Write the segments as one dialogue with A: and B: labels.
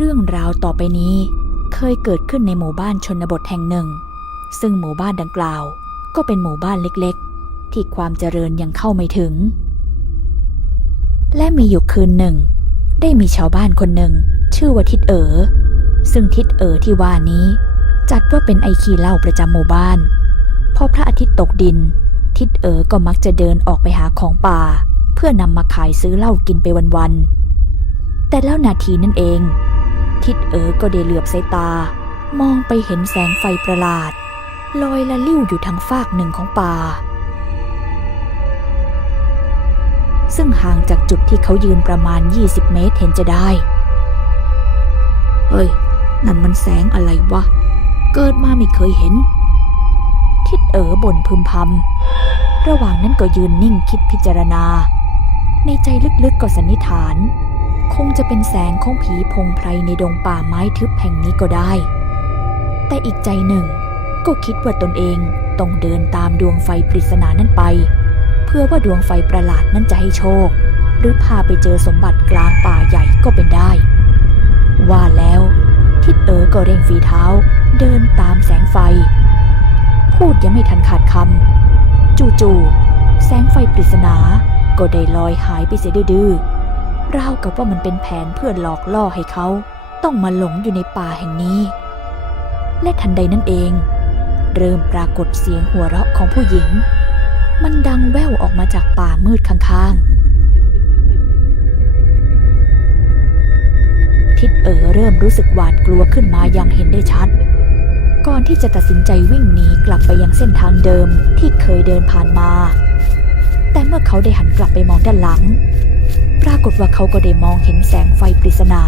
A: เรื่องราวต่อไปนี้เคยเกิดขึ้นในหมู่บ้านชนบทแห่งหนึ่ง ซึ่งหมู่บ้านดังกล่าวก็เป็นหมู่บ้านเล็กๆ ที่ความเจริญยังเข้าไม่ถึง และมีอยู่คืนหนึ่ง ได้มีชาวบ้านคนหนึ่ง ชื่อว่าทิดเอ๋อซึ่งทิดเอ๋อที่ว่านี้ จัดว่าเป็นไอขี้เหล้าประจำหมู่บ้าน พอพระอาทิตย์ตกดิน ทิดเอ๋อก็มักจะเดินออกไปหาของป่า เพื่อนำมาขายซื้อเหล้ากินไปวันๆแต่แล้วนาทีนั่นเอง ทิดเอ๋อก็ได้เหลือบสายตา มองไปเห็นแสงไฟประหลาด ลอยละลิ้วอยู่ทางฟากหนึ่งของป่า ซึ่งห่างจากจุดที่เขายืนประมาณ 20 เมตรเห็นจะได้ เฮ้ย นั่นมันแสงอะไรวะ เกิดมาไม่เคยเห็น ทิดเอ๋อบ่นพึมพำระหว่างนั้นก็ยืนนิ่งคิดพิจารณา ในใจลึกๆก็สันนิษฐาน คงจะเป็นแสงของผีพงไพรในดงป่าไม้ทึบแห่งนี้ก็ได้ แต่อีกใจหนึ่ง ก็คิดว่าตนเองต้องเดินตามดวงไฟปริศนานั้นไป เพื่อว่าดวงไฟประหลาดนั้นจะให้โชค หรือพาไปเจอสมบัติกลางป่าใหญ่ก็เป็นได้ ว่าแล้วทิดเอ๋อก็เร่งฝีเท้า เดินตามแสงไฟ พูดยังไม่ทันขาดคำจู่ๆแสงไฟปริศนาก็ได้ลอยหายไปเสียดื้อ ราวกับว่ามันเป็นแผนเพื่อหลอกล่อให้เขาต้องมาหลงอยู่ในป่าแห่งนี้ และทันใดนั้นเอง เริ่มปรากฏเสียงหัวเราะของผู้หญิง มันดังแว่วออกมาจากป่ามืดข้างๆ ทิดเอ๋อเริ่มรู้สึกหวาดกลัวขึ้นมาอย่างเห็นได้ชัด ก่อนที่จะตัดสินใจวิ่งหนีกลับไปยังเส้นทางเดิมที่เคยเดินผ่านมา แต่เมื่อเขาได้หันกลับไปมองด้านหลัง ปรากฏว่าเขาก็ได้มองเห็นแสงไฟปริศนา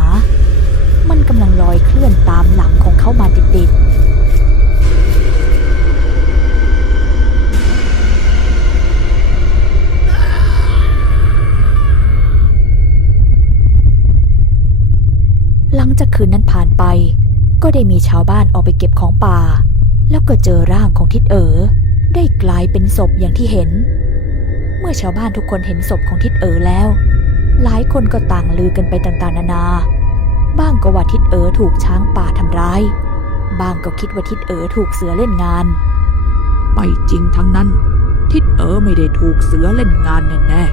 A: มันกำลังลอยเคลื่อนตามหลังของเขามาติดๆหลังจากคืนนั้นผ่านไป ก็ได้มีชาวบ้านออกไปเก็บของป่า แล้วก็เจอร่างของทิดเอ๋อได้กลายเป็นศพอย่างที่เห็น เมื่อชาวบ้านทุกคนเห็นศพของทิดเอ๋อแล้ว หลายคนก็ต่างลือกันไปต่างๆนานา บ้างก็ว่าทิดเอ๋อถูกช้างป่าทำร้าย บ้างก็คิดว่าทิดเอ๋อถูกเสือเล่นงาน
B: ไม่จริงทั้งนั้น ทิดเอ๋อไม่ได้ถูกเสือเล่นงานแน่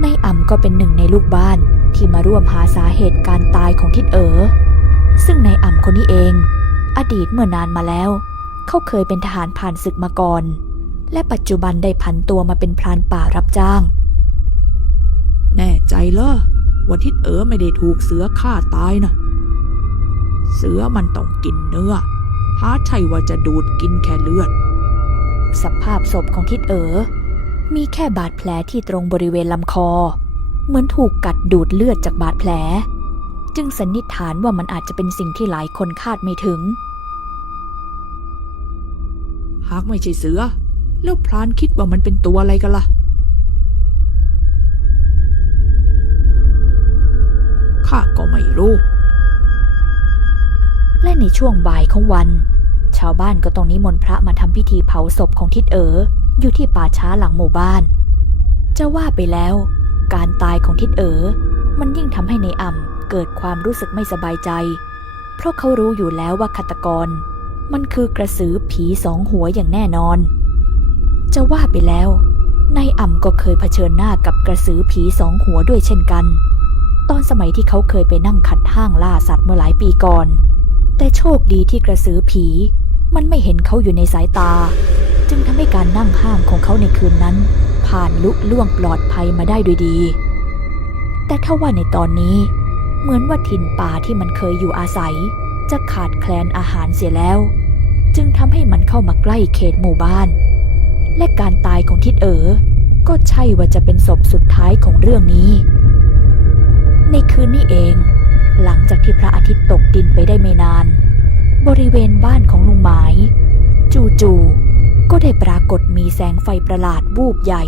A: ในอ่ำก็เป็นหนึ่งในลูกบ้านที่มาร่วมหาสาเหตุการตายของทิดเอ๋อ ซึ่งในอ่ำคนนี้เอง อดีตเมื่อนานมาแล้ว เขาเคยเป็นทหารผ่านศึกมาก่อน และปัจจุบันได้ผันตัวมาเป็นพรานป่ารับจ้าง
B: ๆแน่ใจเหรอว่าทิดเอ๋อไม่ได้ถูกเสือฆ่าตายนะเสือมันต้องกินเนื้อ หาใช่ว่าจะดูดกินแค่เลือด
A: สภาพศพของทิดเอ๋อ มีแค่บาดแผลที่ตรงบริเวณลำคอ เหมือนถูกกัดดูดเลือดจากบาดแผล จึงสันนิษฐานว่ามันอาจจะเป็นสิ่งที่หลายคนคาดไม่ถึง
B: หากไม่ใช่เสือ แล้วพรานคิดว่ามันเป็นตัวอะไรกันล่ะ ข้าก็ไม่รู้
A: และในช่วงบ่ายของวัน ชาวบ้านก็ต้องนิมนต์พระมาทำพิธีเผาศพของทิดเอ๋ออยู่ที่ป่าช้าหลังหมู่บ้าน จะว่าไปแล้ว การตายของทิดเอ๋อมันยิ่งทำให้ในอ่ำเกิดความรู้สึกไม่สบายใจ เพราะเขารู้อยู่แล้วว่าฆาตกร มันคือกระสือผีสองหัวอย่างแน่นอน จะว่าไปแล้วนายอ่ำก็เคยเผชิญหน้ากับกระสือผีสองหัวด้วยเช่นกัน ตอนสมัยที่เขาเคยไปนั่งขัดห้างล่าสัตว์เมื่อหลายปีก่อน แต่โชคดีที่กระสือผี มันไม่เห็นเขาอยู่ในสายตา จึงทำให้การนั่งห้างของเขาในคืนนั้น ผ่านลุล่วงปลอดภัยมาได้ด้วยดี แต่ถ้าว่าในตอนนี้ เหมือนว่าถิ่นป่าที่มันเคยอยู่อาศัย จะขาดแคลนอาหารเสียแล้ว จึงทำให้มันเข้ามาใกล้เขตหมู่บ้าน และการตายของทิดเอ๋อก็ใช่ว่าจะเป็นศพสุดท้ายของเรื่องนี้ ในคืนนี้เอง หลังจากที่พระอาทิตย์ตกดินไปได้ไม่นาน บริเวณบ้านของลุงหมาย จู่ๆก็ได้ปรากฏมีแสงไฟประหลาดบูบใหญ่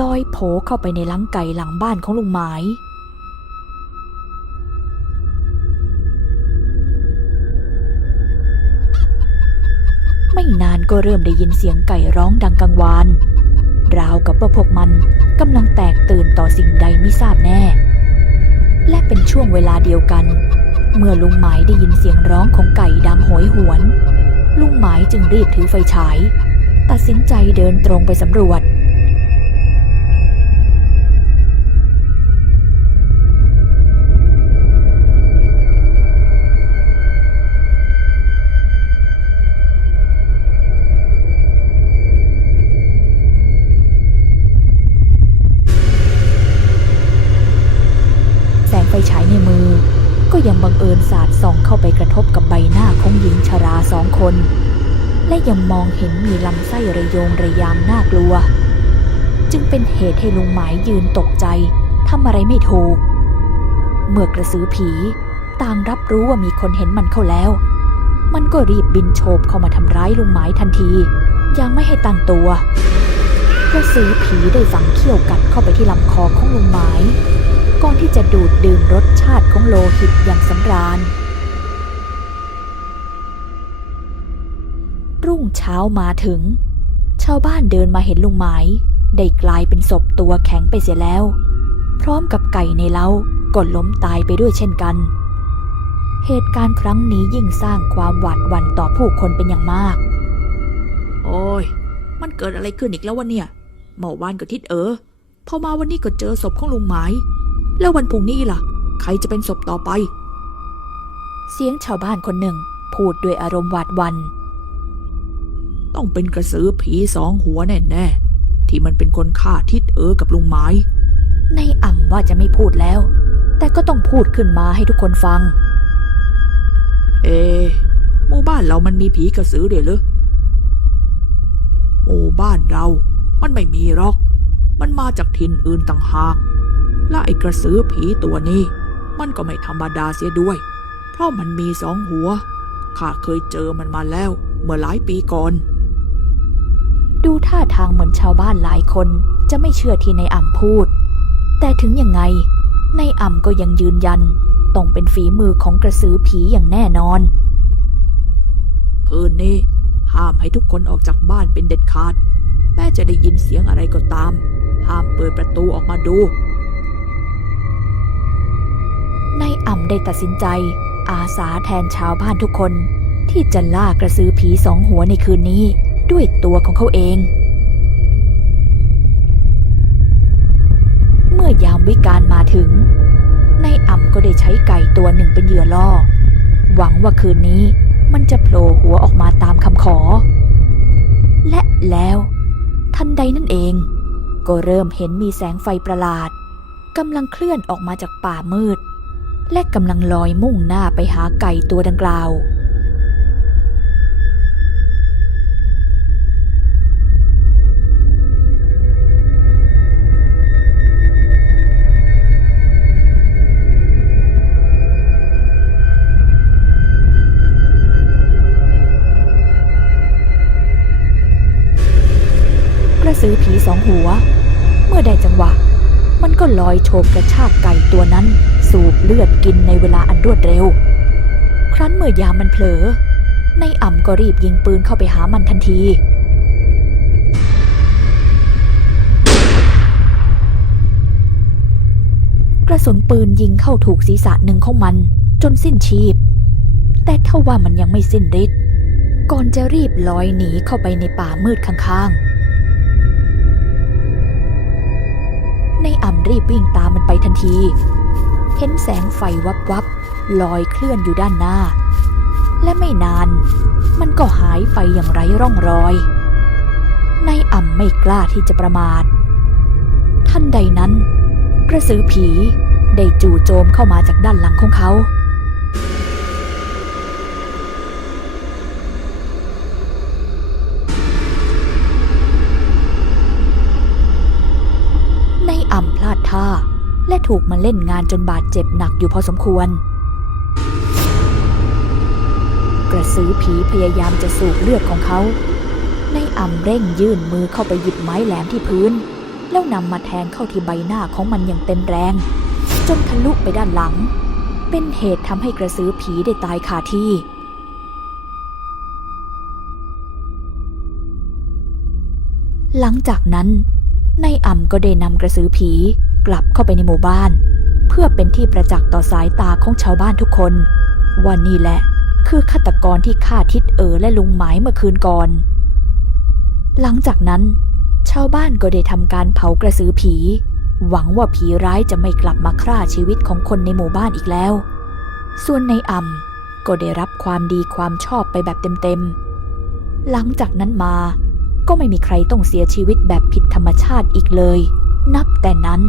A: ลอยโผเข้าไปในลังไก่หลังบ้านของลุงหมาย ก็เริ่มได้ยินเสียงไก่ร้องดังกังวาน ราวกับว่าพวกมันกำลังแตกตื่นต่อสิ่งใดไม่ทราบแน่ และเป็นช่วงเวลาเดียวกัน เมื่อลุงหมายได้ยินเสียงร้องของไก่ดังโหยหวน ลุงหมายจึงรีบถือไฟฉาย ตัดสินใจเดินตรงไปสำรวจ งบังเอิญสาดส่องเข้าไปกระทบกับใบหน้าของหญิงชราสองคน และยังมองเห็นมีลำไส้ระโยงระยามน่ากลัว จึงเป็นเหตุให้ลุงหมายยืนตกใจทำอะไรไม่ถูก เมื่อกระสือผี ต่างรับรู้ว่ามีคนเห็นมันเข้าแล้ว มันก็รีบบินโฉบเข้ามาทำร้ายลุงหมายทันที ยังไม่ให้ตั้งตัว กระสือผีได้ฝังเขี้ยวกัดเข้าไปที่ลำคอของลุงหมาย ก่อนที่จะดูดดื่มรสชาติของโลหิตอย่างสำราญ รุ่งเช้ามาถึง ชาวบ้านเดินมาเห็นลุงหมาย ได้กลายเป็นศพตัวแข็งไปเสียแล้ว พร้อมกับไก่ในเล้าก็ล้มตายไปด้วยเช่นกัน เหตุการณ์ครั้งนี้ยิ่งสร้างความหวาดหวั่นต่อผู้คนเป็นอย่างมาก
B: โอ้ย มันเกิดอะไรขึ้นอีกแล้ววะเนี่ย เมื่อวานก็ทิดเออพอมาวันนี้ก็เจอศพของลุงหมาย แล้ววันพรุ่งนี้ล่ะ ใครจะเป็นศพต่อไป
A: เสียงชาวบ้านคนหนึ่ง พูดด้วยอารมณ์หวาดหวัน
B: ต้องเป็นกระสือผีสองหัวแน่ๆ ที่มันเป็นคนฆ่าทิดเออกับลุงหมาย
A: ในอ่ำว่าจะไม่พูดแล้ว แต่ก็ต้องพูดขึ้นมาให้ทุกคนฟัง
B: เอะหมู่บ้านเรามันมีผีกระสือด้วยเหรอหมู่บ้านเรา มันไม่มีหรอก มันมาจากถิ่นอื่นต่างหาก และไอ้กระสือผีตัวนี้ มันก็ไม่ธรรมดาเสียด้วย เพราะมันมีสองหัว ข้าเคยเจอมันมาแล้ว เมื่อหลายปีก่อน
A: ดูท่าทางเหมือนชาวบ้านหลายคนจะไม่เชื่อที่ในอ่ำพูด แต่ถึงยังไง ในอ่ำก็ยังยืนยันต้องเป็นฝีมือของกระสือผีอย่างแน่นอน
B: คืนนี้ห้ามให้ทุกคนออกจากบ้านเป็นเด็ดขาด แม้จะได้ยินเสียงอะไรก็ตาม ห้ามเปิดประตูออกมาดู
A: อ่ำได้ตัดสินใจ อาสาแทนชาวบ้านทุกคน ที่จะล่ากระสือผีสองหัวในคืนนี้ ด้วยตัวของเขาเอง เมื่อยามวิการมาถึง ในอ่ำก็ได้ใช้ไก่ตัวหนึ่งเป็นเหยื่อล่อ หวังว่าคืนนี้มันจะโผล่หัวออกมาตามคำขอ และแล้วทันใดนั่นเอง ก็เริ่มเห็นมีแสงไฟประหลาดกำลังเคลื่อนออกมาจากป่ามืด และกำลังลอยมุ่งหน้าไปหาไก่ตัวดังกล่าว กระสือผีสองหัว เมื่อได้จังหวะ มันก็ลอยโฉบกระชากไก่ตัวนั้น สูบเลือดกินในเวลาอันรวดเร็ว ครั้นเมื่อยามมันเผลอ ในอ่ำก็รีบยิงปืนเข้าไปหามันทันที กระสุนปืนยิงเข้าถูกศีรษะหนึ่งของมันจนสิ้นชีพ แต่เท่าว่ามันยังไม่สิ้นฤทธิ์ก่อนจะรีบลอยหนีเข้าไปในป่ามืดข้างๆในอ่ำรีบวิ่งตามมันไปทันที เห็นแสงไฟวับวับลอยเคลื่อนอยู่ด้านหน้า และไม่นาน มันก็หายไปอย่างไร้ร่องรอยในอ่ำไม่กล้าที่จะประมาท ท่านใดนั้น กระสือผีได้จู่โจมเข้ามาจากด้านหลังของเขาในอ่ำพลาดท่า และถูกมันเล่นงานจนบาดเจ็บหนักอยู่พอสมควร กระสือผีพยายามจะสูบเลือดของเขา ในอ่ำเร่งยื่นมือเข้าไปหยิบไม้แหลมที่พื้น แล้วนำมาแทงเข้าที่ใบหน้าของมันอย่างเต็มแรง จนทะลุไปด้านหลัง เป็นเหตุทำให้กระสือผีได้ตายคาที่หลังจากนั้นในอ่ำก็ได้นำกระสือผี กลับเข้าไปในหมู่บ้าน เพื่อเป็นที่ประจักษ์ต่อสายตาของชาวบ้านทุกคนว่านี่แหละ คือฆาตกรที่ฆ่าทิดเอ๋อและลุงหมายเมื่อคืนก่อน หลังจากนั้น ชาวบ้านก็ได้ทำการเผากระสือผี หวังว่าผีร้ายจะไม่กลับมาฆ่าชีวิตของคนในหมู่บ้านอีกแล้ว ส่วนในอ่ำก็ได้รับความดีความชอบไปแบบเต็มๆ หลังจากนั้นมาก็ไม่มีใครต้องเสียชีวิตแบบผิดธรรมชาติอีกเลย นับแต่นั้น